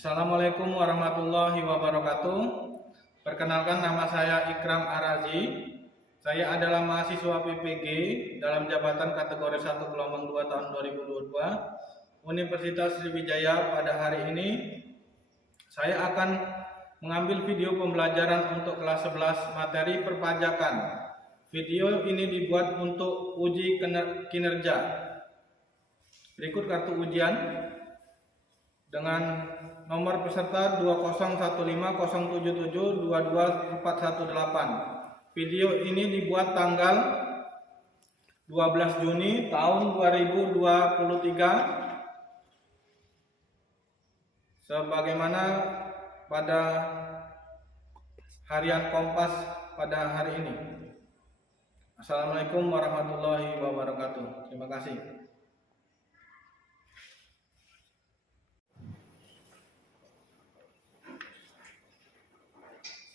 Assalamualaikum warahmatullahi wabarakatuh. Perkenalkan, nama saya Ikram Arazi. Saya adalah mahasiswa PPG dalam jabatan kategori 1 gelombang 2 tahun 2022 Universitas Sriwijaya. Pada hari ini saya akan mengambil video pembelajaran untuk kelas 11 materi perpajakan. Video ini dibuat untuk uji kinerja. Berikut kartu ujian dengan nomor peserta 2015077224118. Video ini dibuat tanggal 12 Juni tahun 2023 sebagaimana pada harian Kompas pada hari ini. Assalamualaikum warahmatullahi wabarakatuh. Terima kasih.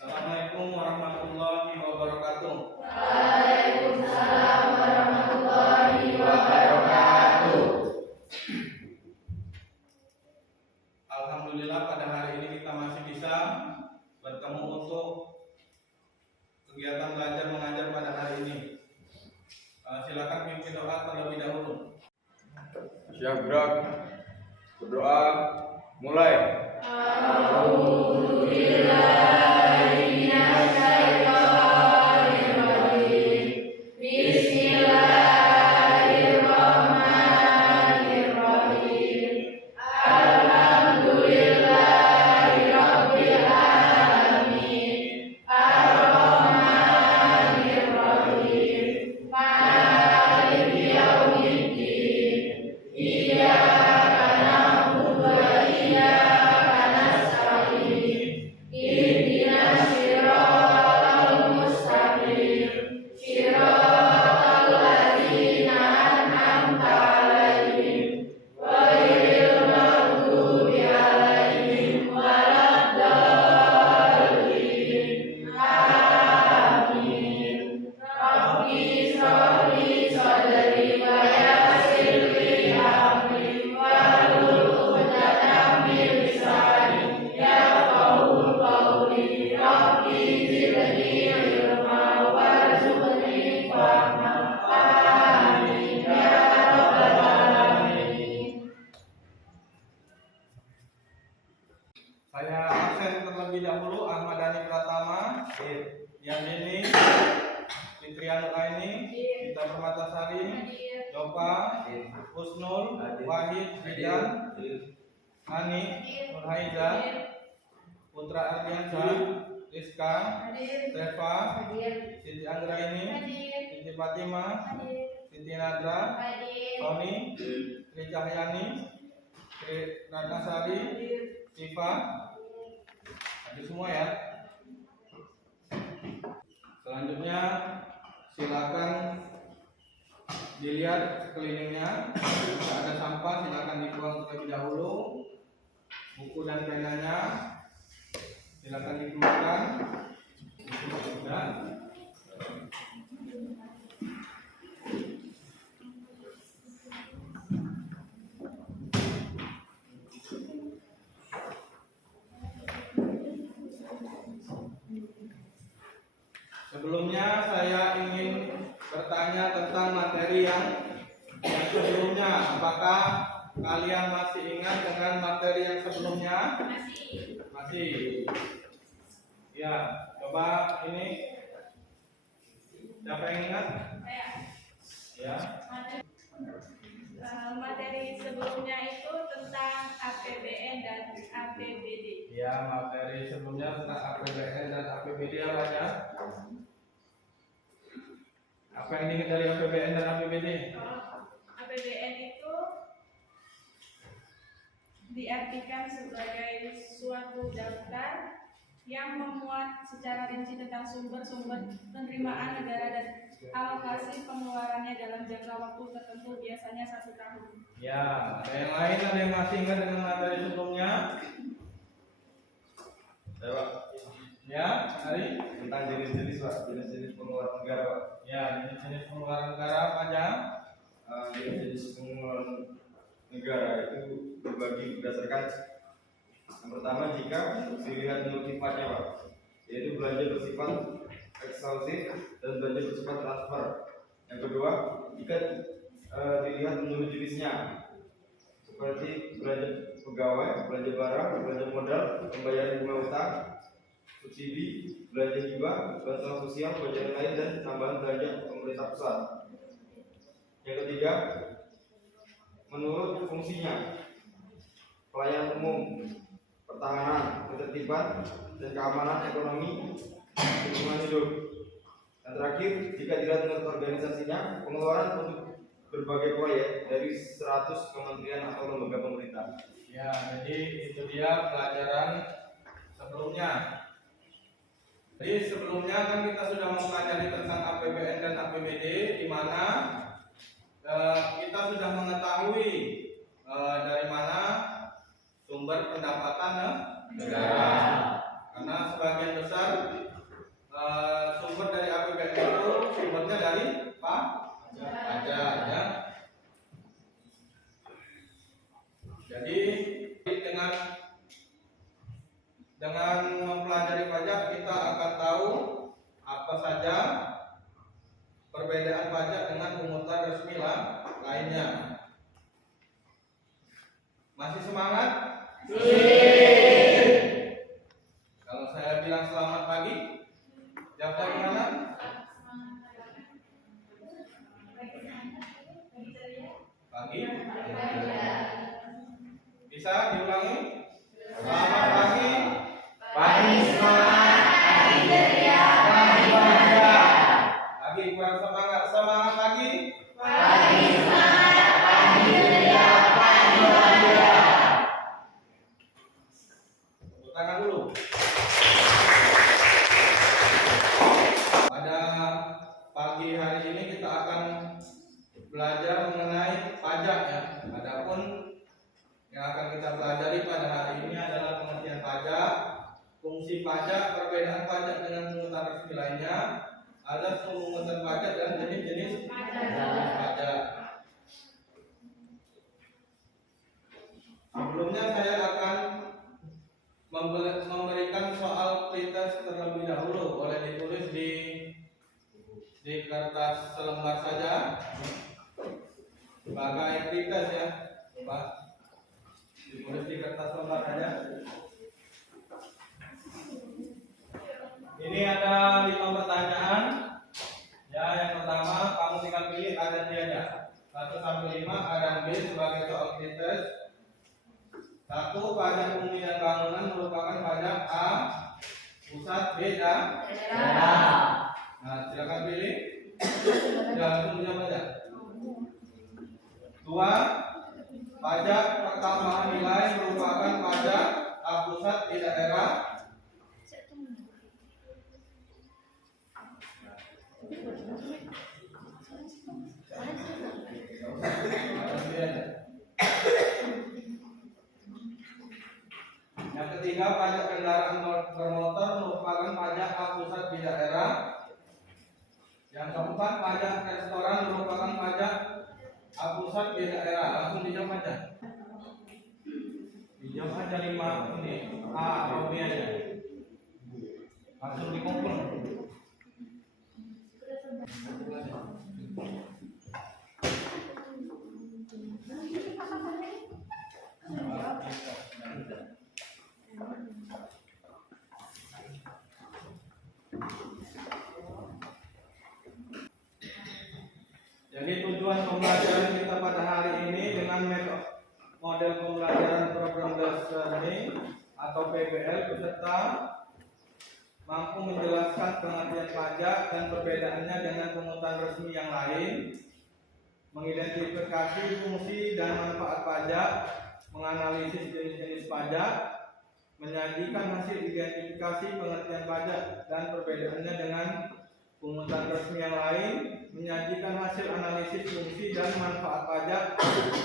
Assalamualaikum warahmatullahi wabarakatuh. Waalaikumsalam warahmatullahi wabarakatuh. Alhamdulillah pada hari ini kita masih bisa bertemu untuk kegiatan belajar mengajar pada hari ini. Silakan pimpin doa terlebih dahulu. Siap gerak, berdoa, mulai. Saya absen terlebih dahulu. Ahmad Dhani Pratama, Yandini, Fitrianu Aini, Gita Permatasari, Jopa, Husnul, Wahid, Ridan, Hani, Nurhaiza, Putra Ardiansyah, Rizka, Treva, Siti Anggraini, Siti Fatima, Siti Nadra, Tony, Tri Cahyani, Tri Ratnasari, Siva, hadir semua ya. Selanjutnya silakan dilihat sekelilingnya. Jika ada sampah silakan dibuang terlebih dahulu. Buku dan penanya silakan dikeluarkan. Dan sebelumnya saya ingin bertanya tentang materi yang sebelumnya. Apakah kalian masih ingat dengan materi yang sebelumnya? Masih. Ya, coba ini. Siapa yang ingat? Ya. Materi sebelumnya itu tentang APBN dan APBD. Ya, materi sebelumnya tentang APBN dan APBD apa ya? Apa yang diingat dari APBN dan APBD? APBN itu diartikan sebagai suatu daftar yang memuat secara rinci tentang sumber-sumber penerimaan negara dan alokasi pengeluarannya dalam jangka waktu tertentu, biasanya 1 tahun. Ya, ada yang lain, ada yang masih ingat dengan materi sebelumnya? Ya, Ari? Tentang jenis-jenis Pak, jenis-jenis pengeluaran negara Pak. Ya, jenis-jenis pengeluaran negara apa aja? Jenis-jenis pengeluaran negara itu dibagi berdasarkan Yang pertama, jika dilihat menurut sifatnya, Pak, yaitu belanja bersifat eksklusif dan belanja bersifat transfer. Yang kedua, jika dilihat menurut jenisnya, seperti belanja pegawai, belanja barang, belanja modal, pembayaran bunga utang, subsidi, belanja hibah, bantuan sosial, bagian lain, dan tambahan belanja pemerintah pusat. Yang ketiga, menurut fungsinya, pelayanan umum, pertahanan, ketertiban, dan keamanan ekonomi, lingkungan hidup. Dan terakhir, jika dilihat menurut organisasinya, pengeluaran untuk berbagai proyek dari 100 kementerian atau lembaga pemerintah. Ya, jadi itu dia pelajaran sebelumnya. Jadi sebelumnya kan kita sudah mempelajari tentang APBN dan APBD, di mana kita sudah mengetahui dari mana sumber pendapatan negara. Karena sebagian besar sumber dari APBN itu sumbernya dari pajak, ya. Jadi dengan mempelajari pajak kita akan tahu apa saja perbedaan pajak dengan pungutan resmi lainnya. Masih semangat? Kalau saya bilang selamat pagi, jawabnya gimana? Pagi? Bisa diulangi? Selamat pagi. Pagi semangat, pagi ceria, pagi bahagia. Lagi kurang semangat. Semangat pagi. Pagi semangat, pagi ceria, pagi bahagia. Tepuk tangan dulu. Pada pagi hari ini kita akan belajar mengenai pajak, ya. Adapun yang akan kita pelajari pada hari ini adalah pengertian pajak, fungsi pajak, perbedaan pajak dengan pungutan resmi lainnya, ada pemungutan pajak dan jenis-jenis pajak. Sebelumnya saya akan memberikan soal pretest terlebih dahulu. Boleh ditulis di kertas selembar saja sebagai pretest, ya. Coba ditulis di kertas selembar saja. Ini ada 5 pertanyaan. Ya, yang pertama kamu tinggal pilih A dan B aja. 1 sampai 5 A dan B sebagai soal pretest. 1. Pajak bumi dan bangunan merupakan pajak A pusat, B dan daerah. Nah, silakan pilih. Ya, langsung jawab aja. 2. Pajak pertambahan nilai merupakan pajak A pusat, B daerah. Yang ketiga, pajak kendaraan bermotor merupakan pajak A pusat, B daerah. Yang keempat, pajak restoran merupakan pajak A pusat, B daerah. Langsung dijawab aja. Dijawab aja 5 ini, A atau B aja. Langsung dikumpul. Jadi tujuan pembelajaran kita pada hari ini dengan model pembelajaran program learning atau PBL peserta mampu menjelaskan pengertian pajak dan perbedaannya dengan pungutan resmi yang lain, mengidentifikasi fungsi dan manfaat pajak, menganalisis jenis-jenis pajak, menyajikan hasil identifikasi pengertian pajak dan perbedaannya dengan pungutan resmi yang lain, menyajikan hasil analisis fungsi dan manfaat pajak,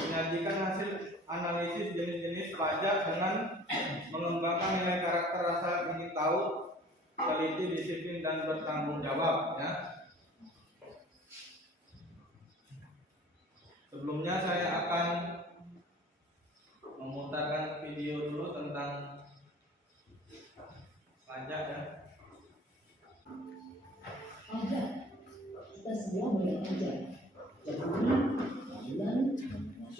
menyajikan hasil analisis jenis-jenis pajak dengan mengembangkan nilai karakter rasa ingin tahu, teliti, disiplin, dan bertanggung jawab, ya. Sebelumnya saya akan memutarkan video dulu tentang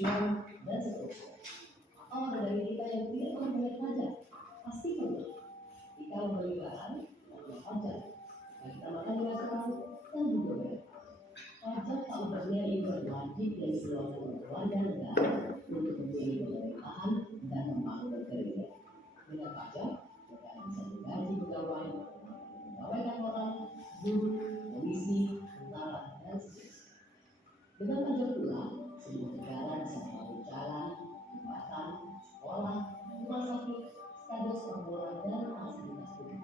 acuan, dan seterusnya. Atau ada dari kita yang tidak pernah bayar pajak? Pasti pernah. Kita membeli barang, bayar pajak. Dan kita makan di restoran dan juga bayar pajak. Kabarnya itu wajib yang seluruh warga negara untuk menjadi pemerintahan dan membangun negerinya. Dengan pajak, negara bisa menggaji pegawai, pegawai kantoran, guru, polisi, tentara, dan seterusnya. Dengan pajak pula, sebuah negara bisa membangun jalan, jembatan, sekolah, rumah sakit, stadion sepak bola, dan fasilitas publik.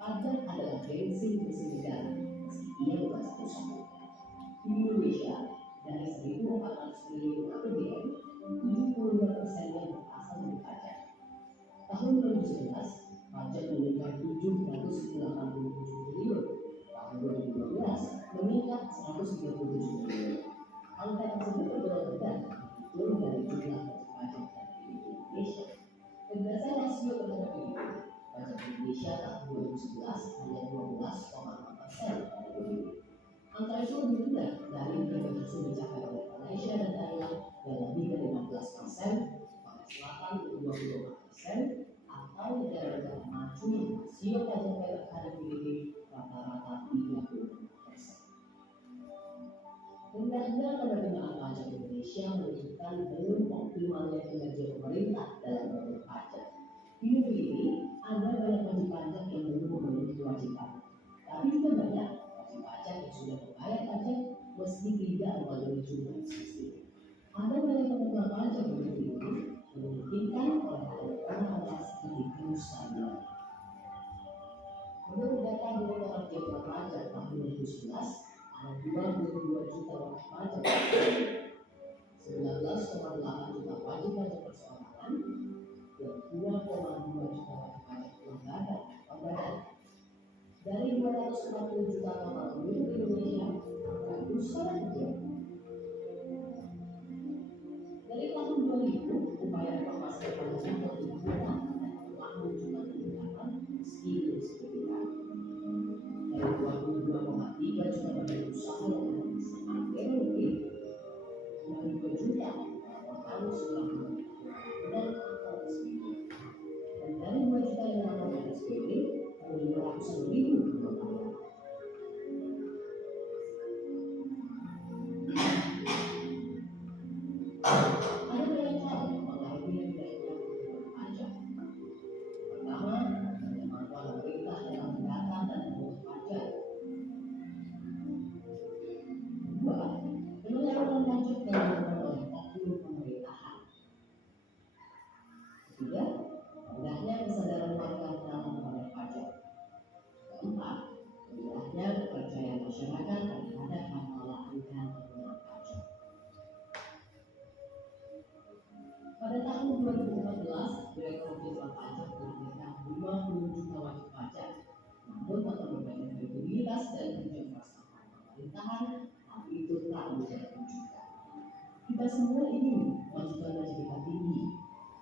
Pajak adalah bensin mesin negara, meski ia bukan satu-satunya. Di Indonesia, dari 1.400 triliun APBN, 75%-nya berasal dari pajak. Tahun 2011, pajak meningkat 787 triliun. Tahun 2012 meningkat 137 triliun. Angka tersebut berbeda turun dari jumlah pajak di Indonesia. Berdasarkan rasio terhadap PDB, pajak Indonesia tahun 2011 hanya 12,4% dari PDB. Angka itu lebih rendah dari yang berhasil dicapai oleh Malaysia dan Thailand yang lebih dari 16%, Korea Selatan 24%, atau negara-negara maju yang rasio pajak terhadap PDB rata-rata 30%. Rendahnya penerimaan pajak Indonesia menunjukkan belum optimalnya kinerja pemerintah dalam mengelola pajak. Di negeri ini ada banyak wajib pajak yang belum memenuhi kewajiban, tapi juga banyak wajib pajak yang sudah membayar pajak meski tidak melalui jumlah semestinya. Ada banyak penerima pajak di negeri ini memungkinkan oleh orang-orang seperti Musa bilang. Menurut data Direktorat Jenderal Pajak tahun 2011, ada 22 juta wajib pajak, 19,8 juta wajib pajak perseorangan, dan 2,2 juta wajib pajak lembaga. Dari 240 juta total penduduk Indonesia, angka itu sangat kecil. Dari tahun 2000, upaya reformasi pajak telah dilakukan dan telah menunjukkan peningkatan meski belum signifikan. Dari 22,3 juta badan usaha yang ada di sepanjang negeri, 22 juta melaporkan surat dan atau SPP. Dan dari 2 juta yang melaporkan SPP, hanya 200 ribu belum bayar. Ada banyak hal yang mempengaruhi nilai pajak. Pertama, kemampuan pemerintah dalam mendata dan memungut pajak. Kedua, penyaluran pajak yang dilakukan oleh oknum pemerintahan. Ketiga, rendahnya kesadaran warga dalam membayar pajak. Keempat, rendahnya kepercayaan masyarakat terhadap pengelolaan dan pengelolaan pajak. Pada tahun 2014, Direktorat Jenderal Pajak menargetkan 50 juta wajib pajak. Namun tanpa berbagai kredibilitas dan kerja keras pemerintahan, hal itu tak bisa diwujudkan. Kita semua ingin kewajiban pajak kita tinggi,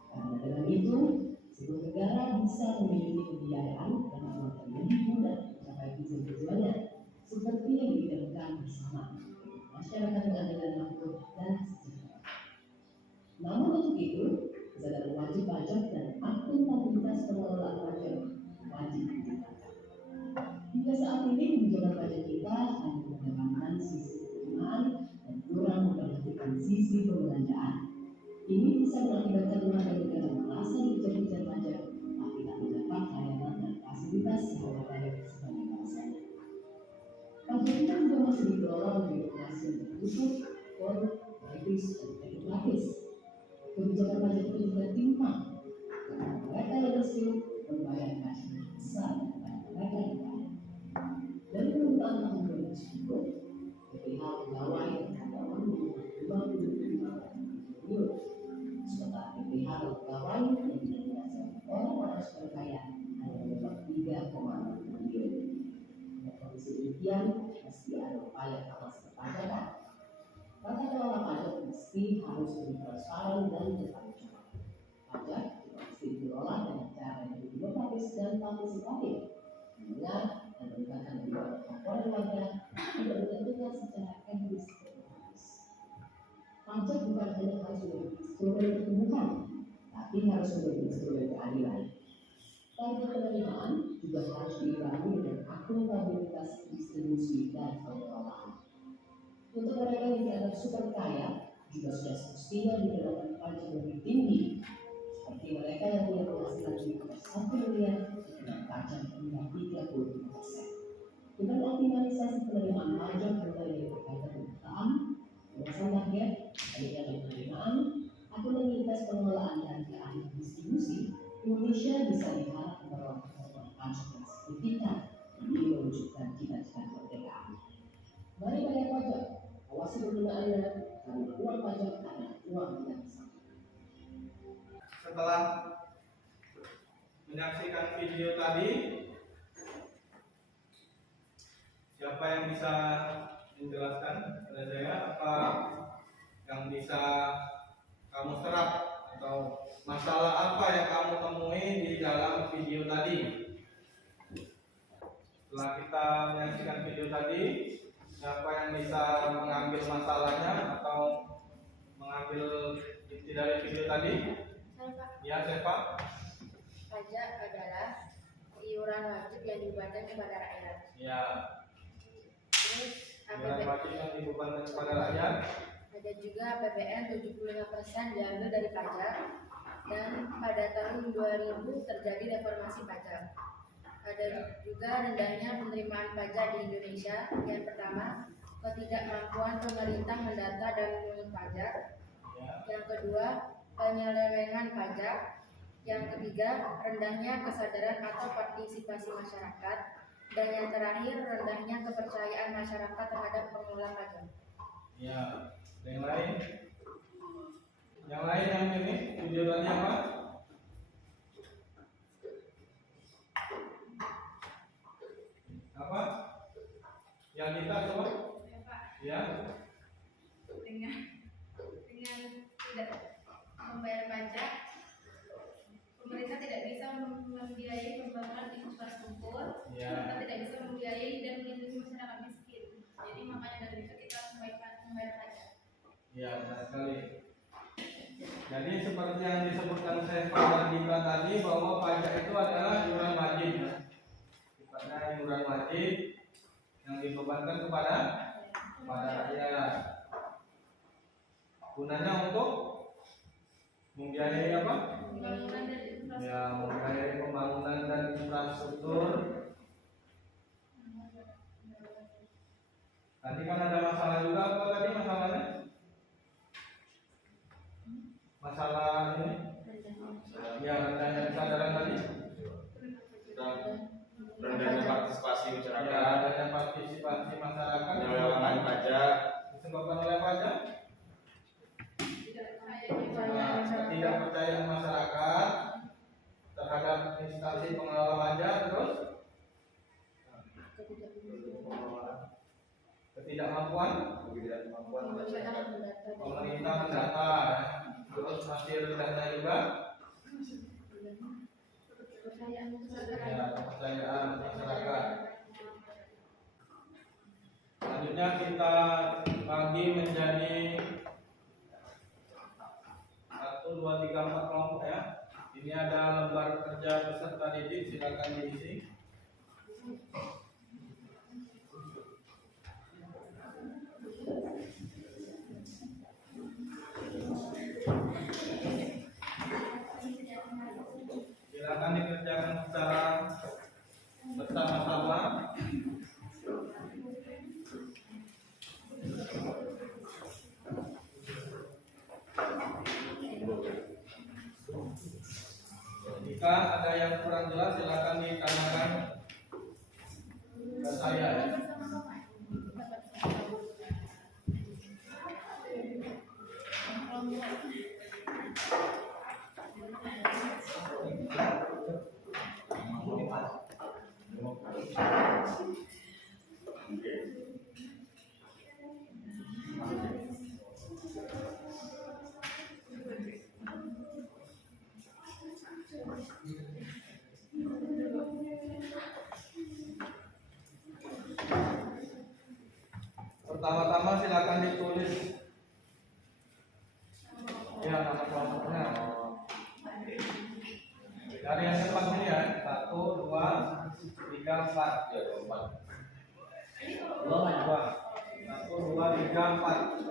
karena dengan itu sebuah negara bisa memiliki pembiayaan dan akan lebih mudah mencapai tujuan-tujuannya, seperti yang diidamkan bersama masyarakat yang adil dan makmur dan sejahtera. Namun untuk itu, kesadaran wajib pajak dan akuntabilitas pengelolaan pajak wajib ditingkatkan. Hingga saat ini kebijakan pajak kita hanya mengedepankan sisi penerimaan dan kurang memperhatikan sisi pembelanjaan. Ini bisa mengakibatkan warga negara merasa dikejar-kejar pajak, tapi tak mendapat layanan dan fasilitas yang layak sebagai bangsanya. Pajak kita juga masih dikelola oleh birokrasi yang tertutup, korup, politis, dan teknokratis. Kebijakan pajak itu juga timpang, karena mereka yang miskin membayar pajak yang besar kepada mereka yang kaya. Dari pengurutan tahun 2010, PPh pegawai dan karyawan memiliki 25 triliun. Sementara PPh pegawai yang didominasi orang-orang super kaya hanya mendapat 3,6 triliun. Dengan kondisi demikian, meski ada upaya pengawasan perpajakan, tata kelola pajak mesti harus lebih transparan dan bertanggung jawab. Pajak juga mesti dikelola dengan cara yang lebih demokratis dan partisipatif, mendengar dan melibatkan lebih banyak komponen warga, tidak ditentukan secara etis dan demokratis. Pajak bukan hanya harus menjadi instrumen pertumbuhan, tapi harus menjadi instrumen keadilan. Target penerimaan juga harus diimbangi dengan akuntabilitas distribusi dan pengelolaan. Untuk mereka yang dianggap super kaya, juga sudah semestinya dikenakan pajak lebih tinggi. Seperti mereka yang punya penghasilan di atas 1 miliar, dengan pajak hingga 35%. Dengan optimalisasi penerimaan pajak mulai dari berkaitan kebutuhan, luasan target, kaitan penerimaan, akuntabilitas pengelolaan dan keadilan distribusi, Indonesia bisa diharap memperoleh performa pajak yang signifikan demi mewujudkan cita-cita kemerdekaan. Mari bayar pajak, awasi penggunaannya, karena uang pajak adalah uang yang bersama. Setelah menyaksikan video tadi, siapa yang bisa menjelaskan kepada saya apa yang bisa kamu serap atau masalah apa yang kamu temui di dalam video tadi? Setelah kita menyaksikan video tadi, siapa yang bisa mengambil masalahnya atau mengambil inti dari video tadi? Ya, siapa? Pajak adalah iuran wajib yang dibebankan kepada rakyat. Ya, Terus iuran wajib yang dibebankan kepada rakyat. ada juga APBN 75% diambil dari pajak, dan pada tahun 2000 terjadi reformasi pajak. Ada juga rendahnya penerimaan pajak di Indonesia. Yang pertama, ketidakmampuan pemerintah mendata dan memungut pajak. Ya. Yang kedua, penyelewengan pajak. Yang ketiga, rendahnya kesadaran atau partisipasi masyarakat. Dan yang terakhir, rendahnya kepercayaan masyarakat terhadap pengelola pajak. Ya, yang lain? Yang lain yang ini video tadi apa? Apa? Yang kita coba? Ya, Pak. Ya. Dengan tidak membayar pajak, pemerintah tidak bisa membiayai pembangunan infrastruktur, Ya. pemerintah tidak bisa membiayai dan melindungi masyarakat miskin. Jadi makanya dari itu kita harus membayar pajak. Ya, benar sekali. Jadi seperti yang disebutkan Sefa dan Dika tadi, bahwa pajak itu adalah iuran wajib. Sifatnya iuran wajib yang dibebankan kepada rakyat. Gunanya untuk membiayai apa? Pembangunan dan infrastruktur. Ya, membiayai pembangunan dan infrastruktur. Tadi kan ada masalah juga, apa tadi masalahnya? Masalah ini? Ya, rendahnya kesadaran tadi. Rendahnya partisipasi Ya, masyarakat, adanya partisipasi masyarakat penyelewengan pajak, disebabkan oleh pajak. Tidak Ketidakpercayaan masyarakat terhadap instansi pengelola pajak, terus ketidakmampuan masyarakat. pemerintah mendata, terus masih rendahnya juga ya, kepercayaan masyarakat. Selanjutnya kita bagi menjadi 1, 2, 3, 4 kelompok ya. Ini ada lembar kerja peserta didik, silakan diisi. Silakan dikerjakan secara bersama-sama. Jika ada yang kurang jelas, silakan ditanyakan ke saya. Pertama-tama silakan ditulis Dari yang depan sini ya. 1, 2, 3, 4. Ya, 4. 2. 1, 2, 3, 4.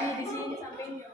Ini di sini sampingnya.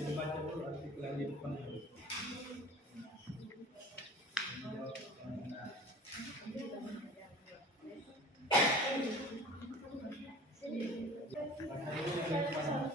Dibaca dulu artikel yang di depan. Baca dulu yang di depan.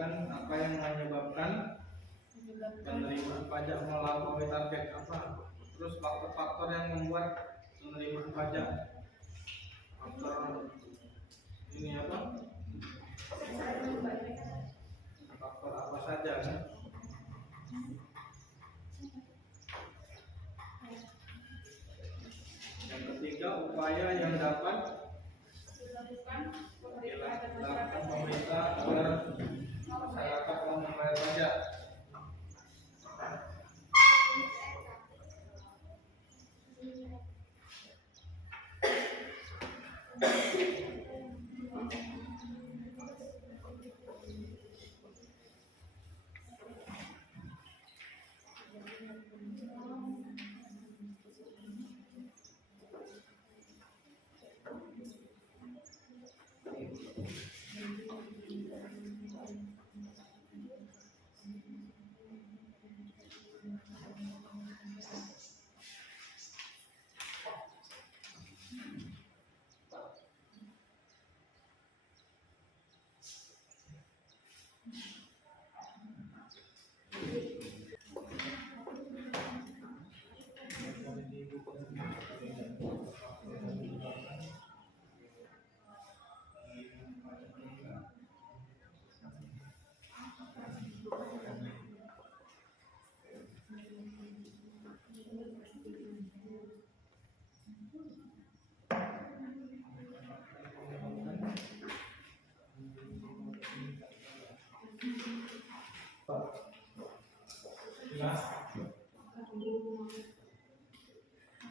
Kan apa yang menyebabkan penerimaan pajak melampaui target apa? Terus faktor-faktor yang membuat penerimaan pajak, faktor ini apa? Faktor apa saja kan? Yang ketiga, upaya yang dapat dilakukan dilakukan pemerintah agar masyarakat mau membayar pajak.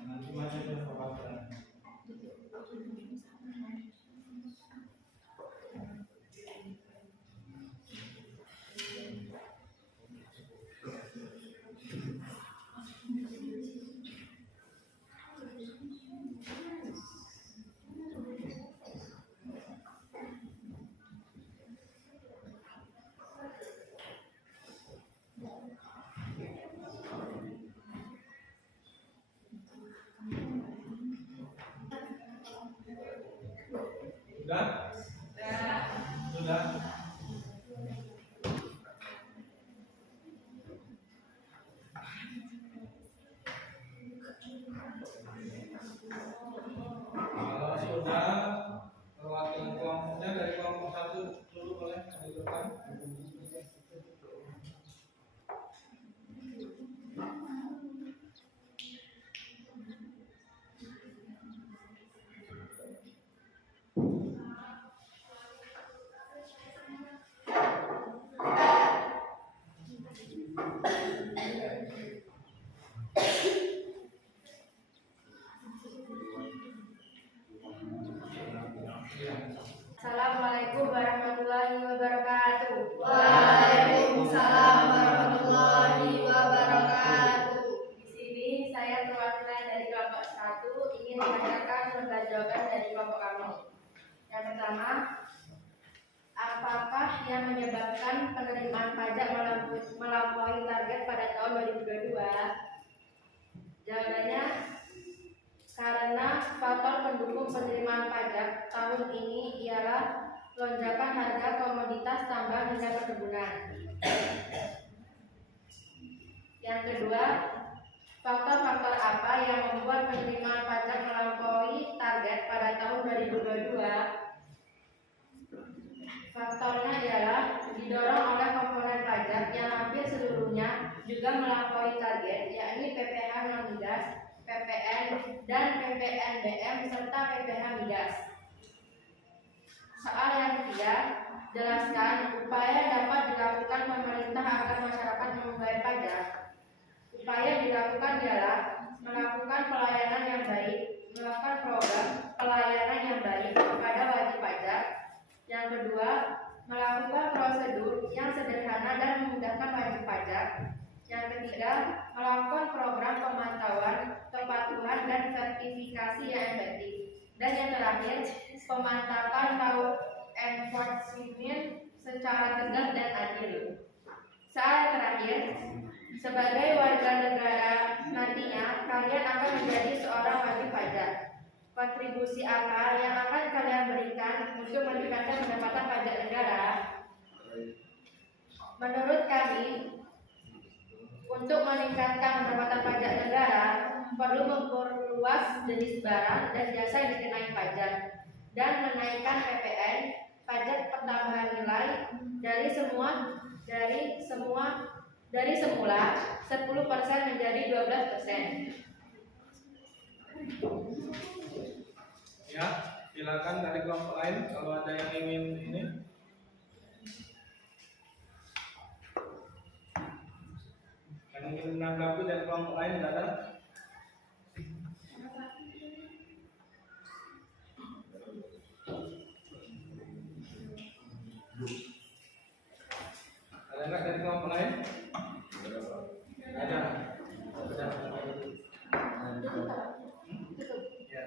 Nanti masih ada perwakilan. Sudah? Sudah? Kalau sudah, perwakilan kelompoknya dari kelompok 1 dulu boleh di depan. Assalamualaikum warahmatullahi wabarakatuh. Waalaikumsalam warahmatullahi wabarakatuh. Di sini saya perwakilan dari kelompok 1 ingin menanyakan lembar jawaban dari kelompok kami. Yang pertama, apakah yang menyebabkan penerimaan pajak melampaui target pada tahun 2022? Jawabannya, karena faktor pendukung penerimaan pajak tahun ini ialah lonjakan harga komoditas tambang hingga perkebunan. Yang kedua, faktor-faktor apa yang membuat penerimaan pajak melampaui target pada tahun 2022? Faktornya ialah didorong oleh komponen pajak yang hampir seluruhnya juga melampaui target, yakni PPh non-migas, PPN, dan PPNBM serta PPh migas. Soal yang ketiga, jelaskan upaya dapat dilakukan pemerintah agar masyarakat membayar pajak. Upaya dilakukan ialah melakukan pelayanan yang baik, melakukan program pelayanan yang baik kepada wajib pajak. Yang kedua, melakukan prosedur yang sederhana dan memudahkan wajib pajak. Yang ketiga, melakukan program pemantauan, kepatuhan, dan sertifikasi yang efektif. Dan yang terakhir, pemantapan law enforcement secara tegas dan adil. Soal yang terakhir, sebagai warga negara nantinya kalian akan menjadi seorang wajib pajak. Kontribusi apa yang akan kalian berikan untuk meningkatkan pendapatan pajak negara? lagi, untuk meningkatkan pendapatan pajak negara, perlu memperluas jenis barang dan jasa yang dikenai pajak dan menaikkan PPN pajak pertambahan nilai dari semula 10% menjadi 12%. Ya, silakan dari kelompok lain kalau ada yang ingin ini. Yang ingin menanggapi dari kelompok lain tidak ada? Ada nggak dari kelompok lain? Ada. Ya.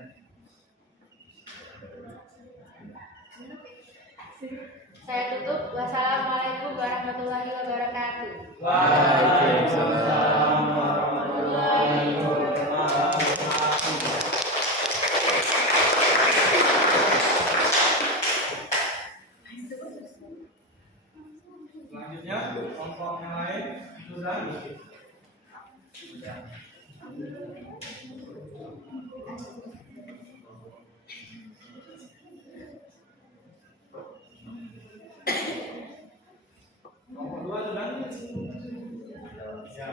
Saya tutup. Wassalamualaikum warahmatullahi wabarakatuh. Waalaikumsalam warahmatullahi wabarakatuh. Selanjutnya kelompok yang lain sudah. Kelompok dua sudah. Ya,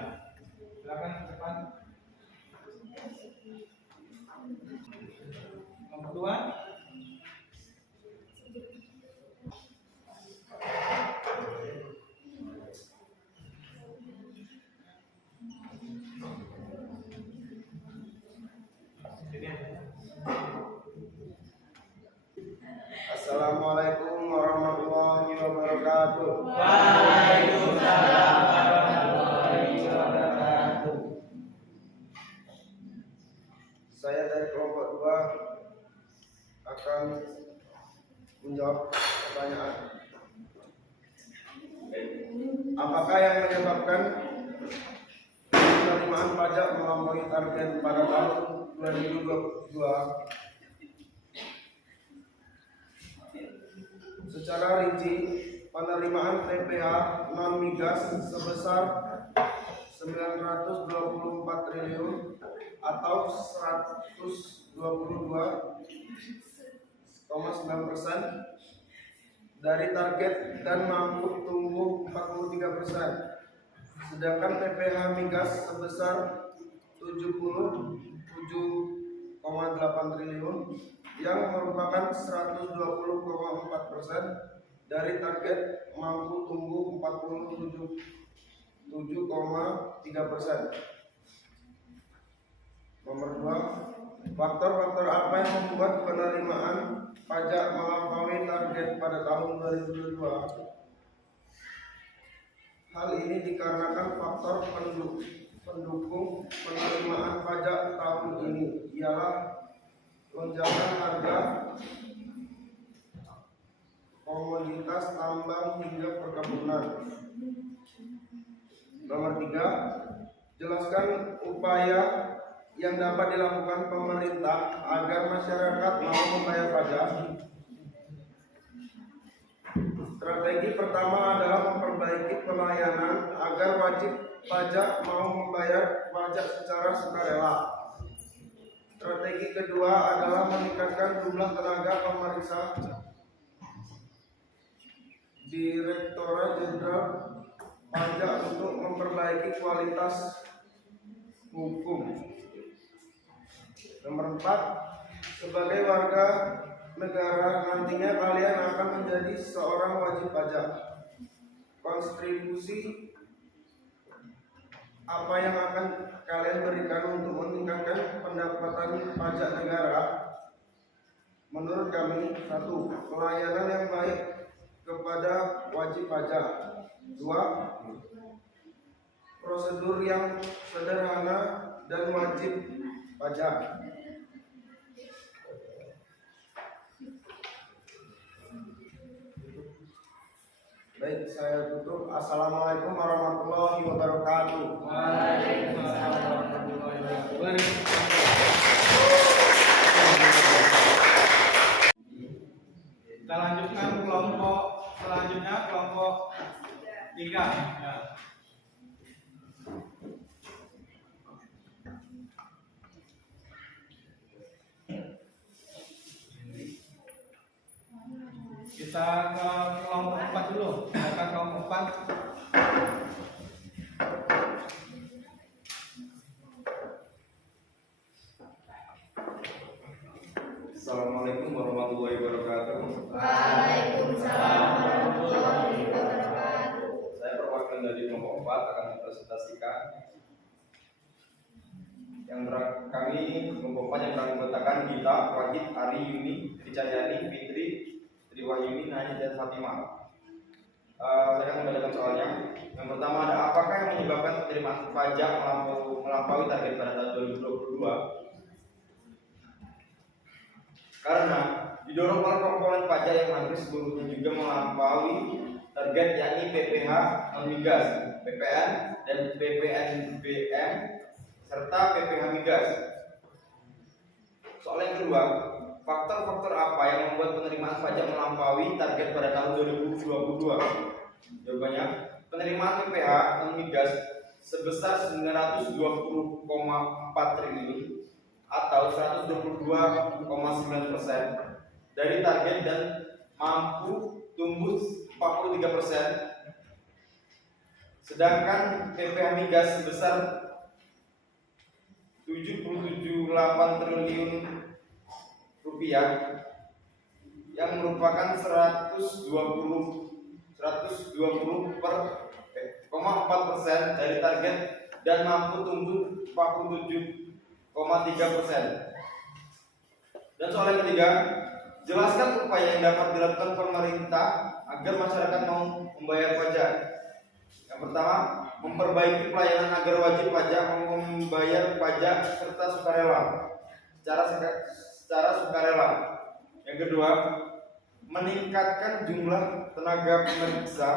silakan ke depan. Kelompok dua. Assalamualaikum warahmatullahi wabarakatuh. Waalaikumsalam warahmatullahi wabarakatuh. Saya dari kelompok 2 akan menjawab pertanyaan. Apakah yang menyebabkan penerimaan pajak melampaui target pada tahun 2022? Secara rinci, penerimaan PPh non migas sebesar 924 triliun atau 122,9% dari target dan mampu tumbuh 43%. Sedangkan PPh migas sebesar 77,8 triliun yang merupakan 120,4% dari target mampu tumbuh 47,3%. Nomor 2, faktor-faktor apa yang membuat penerimaan pajak melampaui target pada tahun 2022? Hal ini dikarenakan faktor pendukung penerimaan pajak tahun ini ialah lonjakan harga komoditas tambang hingga perkebunan. Nomor 3, jelaskan upaya yang dapat dilakukan pemerintah agar masyarakat mau membayar pajak. Strategi pertama adalah memperbaiki pelayanan agar wajib pajak mau membayar pajak secara sukarela. Strategi kedua adalah meningkatkan jumlah tenaga pemeriksa Direktorat Jenderal Pajak untuk memperbaiki kualitas hukum. Nomor 4, sebagai warga negara nantinya kalian akan menjadi seorang wajib pajak. Kontribusi apa yang akan kalian berikan untuk meningkatkan pendapatan pajak negara? Menurut kami, 1, pelayanan yang baik kepada wajib pajak. 2, prosedur yang sederhana dan wajib pajak. Baik, saya tutup. Assalamualaikum warahmatullahi wabarakatuh. Waalaikumsalam warahmatullahi wabarakatuh. Kita lanjutkan kelompok selanjutnya, kelompok 3 ya. Kita ke kelompok 4 dulu. Data kelompok 4. Assalamualaikum warahmatullahi wabarakatuh. Waalaikumsalam warahmatullahi wabarakatuh. Saya perwakilan dari kelompok 4 akan mempresentasikan kami kelompok 4 yang beranggotakan Gita, Wahid, Ari, Yuni, Tricahyani, Fitri, Triwahyuni, Nani, dan Fatimah. Saya akan membacakan soalnya. Yang pertama ada apakah yang menyebabkan penerimaan pajak melampaui target pada tahun 2022? Karena didorong oleh komponen pajak yang hampir seluruhnya juga melampaui target, yakni PPh non migas, PPN dan PPNBM serta PPh migas. Soal yang kedua, faktor-faktor apa yang membuat penerimaan pajak melampaui target pada tahun 2022? Jawabannya, penerimaan PPh non migas sebesar 920,4 triliun atau 122,9% dari target dan mampu tumbuh 43%. Sedangkan PPh migas sebesar 778 triliun rupiah yang merupakan 120,4% dari target dan mampu tumbuh 47,3%. Dan soal yang ketiga, jelaskan upaya yang dapat dilakukan pemerintah agar masyarakat mau membayar pajak. Yang pertama, memperbaiki pelayanan agar wajib pajak membayar pajak serta sukarela secara sukarela. Yang kedua, meningkatkan jumlah tenaga pemeriksa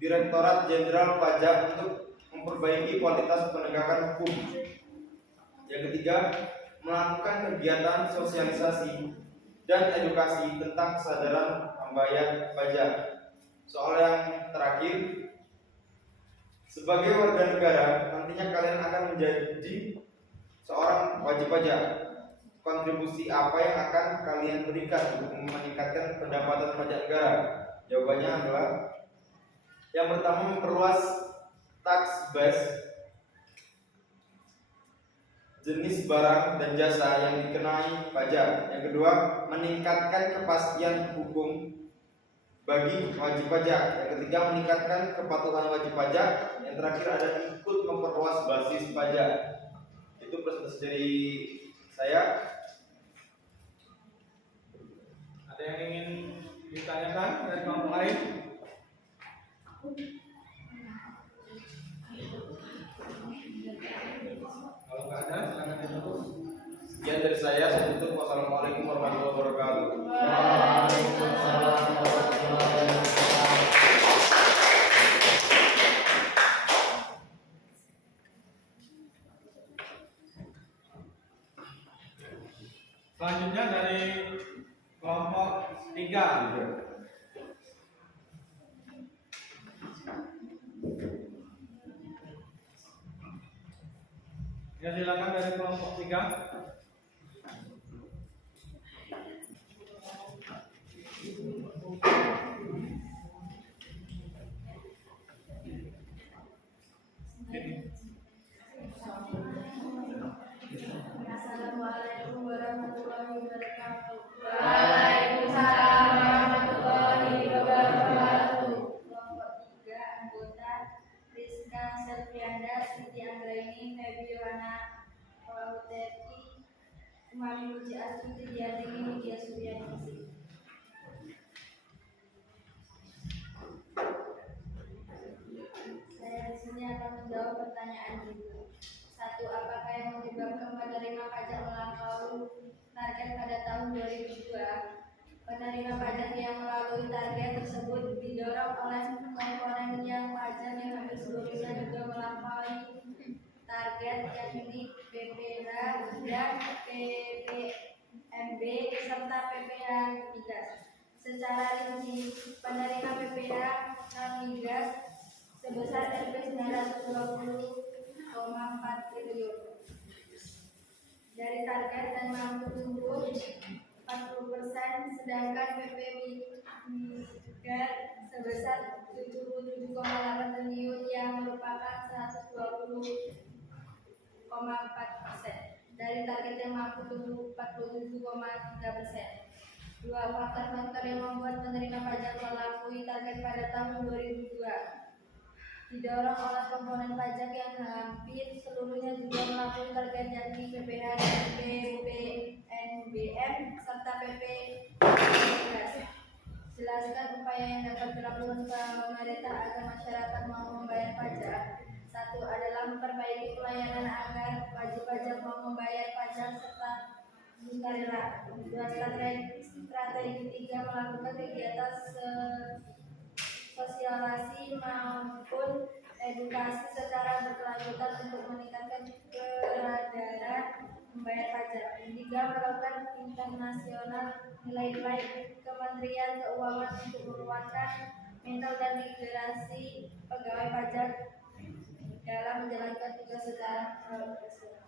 Direktorat Jenderal Pajak untuk memperbaiki kualitas penegakan hukum. Yang ketiga, melakukan kegiatan sosialisasi dan edukasi tentang kesadaran membayar pajak. Soal yang terakhir, sebagai warga negara, nantinya kalian akan menjadi seorang wajib pajak. Kontribusi apa yang akan kalian berikan untuk meningkatkan pendapatan pajak negara? Jawabannya adalah yang pertama, memperluas tax base jenis barang dan jasa yang dikenai pajak. Yang kedua, meningkatkan kepastian hukum bagi wajib pajak. Yang ketiga, meningkatkan kepatuhan wajib pajak. Yang terakhir ada ikut memperluas basis pajak. Itu presentasi dari saya. Ada yang ingin ditanyakan dari kelompok lain? Kalau nggak ada, silakan ditutup. Sekian dari saya tutup. Wassalamualaikum warahmatullahi wabarakatuh. Waalaikumsalam warahmatullahi wabarakatuh. Selanjutnya dari kelompok 3. Ya, silakan dari kelompok 3. Assalamualaikum warahmatullahi wabarakatuh. Waalaikumsalam warahmatullahi wabarakatuh. Kelompok 3 anggota Rizka Selvianda, Siti Anggraini, Febi Yohana, Pauteti, Umami Muji Astuti, Diatini, Mugia Suryadisi. Saya di sini akan menjawab pertanyaan itu. 1. Apakah yang menyebabkan penerima pajak melampaui target pada tahun 2002? Penerima pajak yang melalui target tersebut didorong oleh komponen yang pajak yang hampir seluruhnya juga melampaui target, yakni PPh dan PPNB serta PPh migas. Secara rinci, penerima PPh non migas sebesar Rp 920,4 triliun. Dari target dan mampu tumbuh 40%, sedangkan PP migas sebesar 77,8 triliun yang merupakan 120,4%. Dari target yang mampu tumbuh 47,3%. Dua faktor-faktor yang membuat penerima pajak melampaui target pada tahun 2002 didorong oleh komponen pajak yang hampir seluruhnya juga melampaui target, yakni PPh dan PPNBM serta PP migas. Jelaskan upaya yang dapat dilakukan pemerintah agar masyarakat mau membayar pajak. 1 adalah memperbaiki pelayanan agar wajib pajak mau membayar pajak serta sukarela. 2 strategi 3 melakukan kegiatan sosialisasi maupun edukasi secara berkelanjutan untuk meningkatkan kesadaran membayar pajak. 3 melakukan internasional nilai-nilai Kementerian Keuangan untuk menguatkan mental dan literasi pegawai pajak dalam menjalankan tugas secara profesional.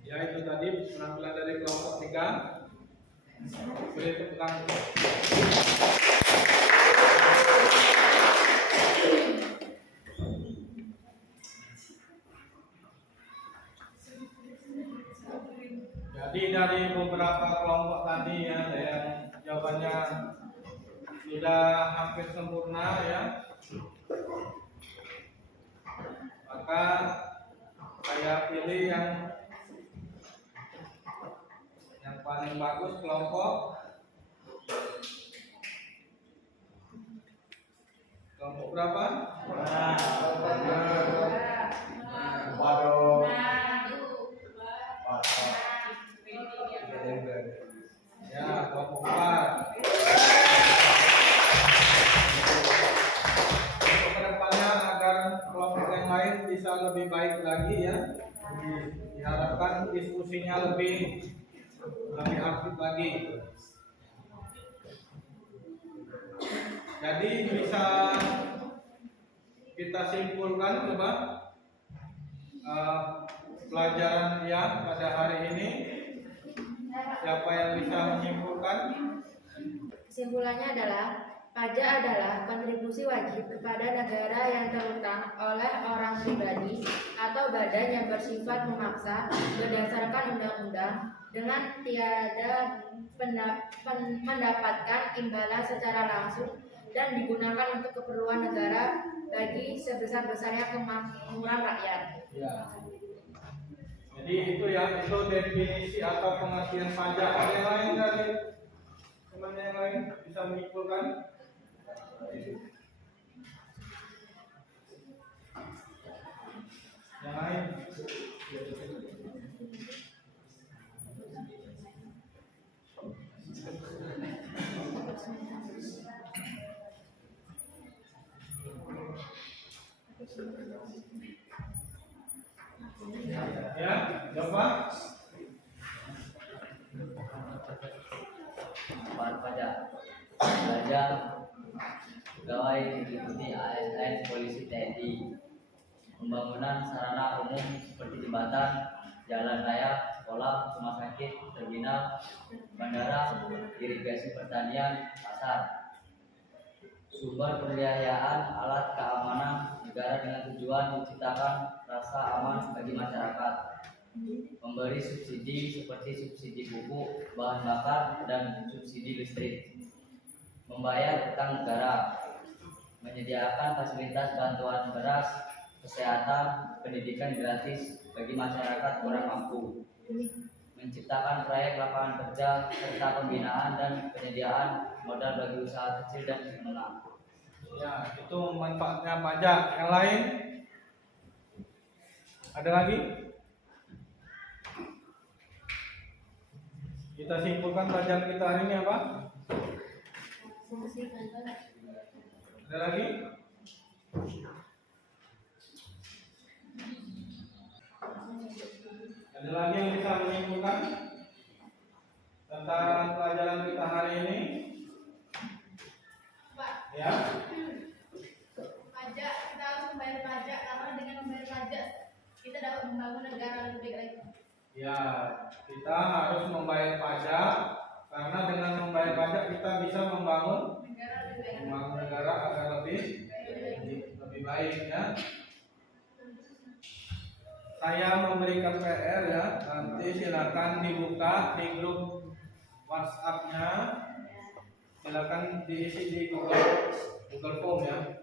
Ya, itu tadi penampilan dari kelompok 3. Beri tepuk tangan. Jadi dari beberapa kelompok tadi ya, yang jawabannya sudah hampir sempurna ya, maka saya pilih yang paling bagus kelompok berapa? Ya, kelompok 4. Untuk kedepannya agar kelompok yang lain bisa lebih baik lagi ya, diharapkan diskusinya lebih aktif lagi. Jadi bisa kita simpulkan coba pelajaran ya pada hari ini. Siapa yang bisa menyimpulkan? Kesimpulannya adalah pajak adalah kontribusi wajib kepada negara yang terutang oleh orang pribadi atau badan yang bersifat memaksa berdasarkan undang-undang dengan tiada mendapatkan imbalan secara langsung dan digunakan untuk keperluan negara bagi sebesar-besarnya kemakmuran rakyat. Ya. Jadi itu ya, itu definisi atau pengertian pajak. Ada yang lain dari teman yang lain bisa menyimpulkan? Yang lain? Ya, jawab. Pajak pegawai meliputi ASN, polisi, TNI, pembangunan sarana umum seperti jembatan, jalan raya, sekolah, rumah sakit, terminal, bandara, irigasi pertanian, pasar. Sumber pembiayaan alat keamanan negara dengan tujuan menciptakan rasa aman bagi masyarakat. Memberi subsidi seperti subsidi pupuk, bahan bakar, dan subsidi listrik. Membayar utang negara. Menyediakan fasilitas bantuan beras, kesehatan, pendidikan gratis bagi masyarakat kurang mampu. Menciptakan proyek lapangan kerja serta pembinaan dan penyediaan modal bagi usaha kecil dan menengah. Ya, itu manfaatnya pajak. Yang lain? Ada lagi? Kita simpulkan pelajaran kita hari ini apa? Ada lagi? Ada lagi yang bisa menyimpulkan tentang pelajaran kita hari ini? Ya. Pajak kita harus membayar dapat membangun negara lebih baik. Ya, kita harus membayar pajak karena dengan membayar pajak kita bisa membangun negara agar lebih baik ya. Saya memberikan PR ya, nanti silakan dibuka di grup WhatsApp-nya, silakan diisi di Google Form ya.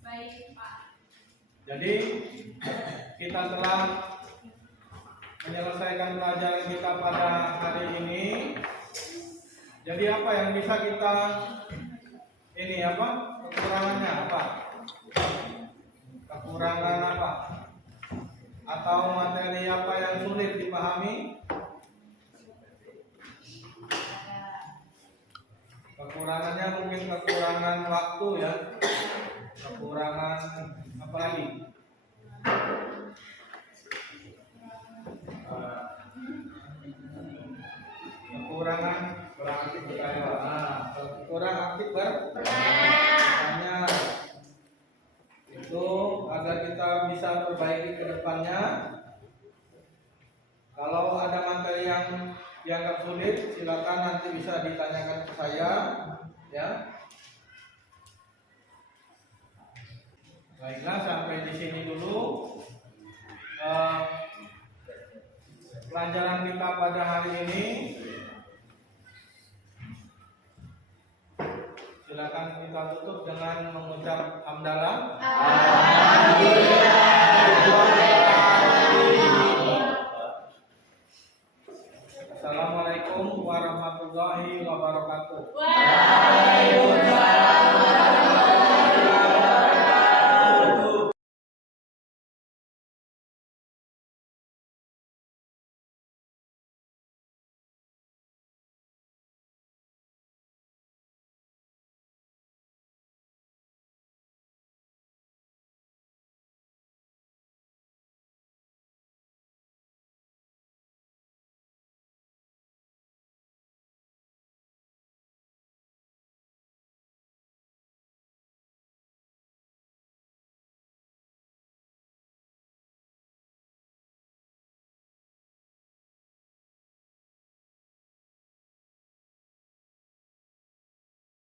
Baik, Pak. Jadi kita telah menyelesaikan pelajaran kita pada hari ini. Jadi apa yang bisa kita kekurangannya apa? Kekurangan apa? Atau materi apa yang sulit dipahami? Kekurangannya mungkin kekurangan waktu ya. Kekurangan apa lagi? Kekurangan kurang aktif bertanya. Itu agar kita bisa perbaiki ke depannya. Kalau ada materi yang dianggap sulit, silakan nanti bisa ditanyakan ke saya ya. Baiklah, sampai di sini dulu pelajaran kita pada hari ini. Silakan kita tutup dengan mengucap hamdalah. Alhamdulillah.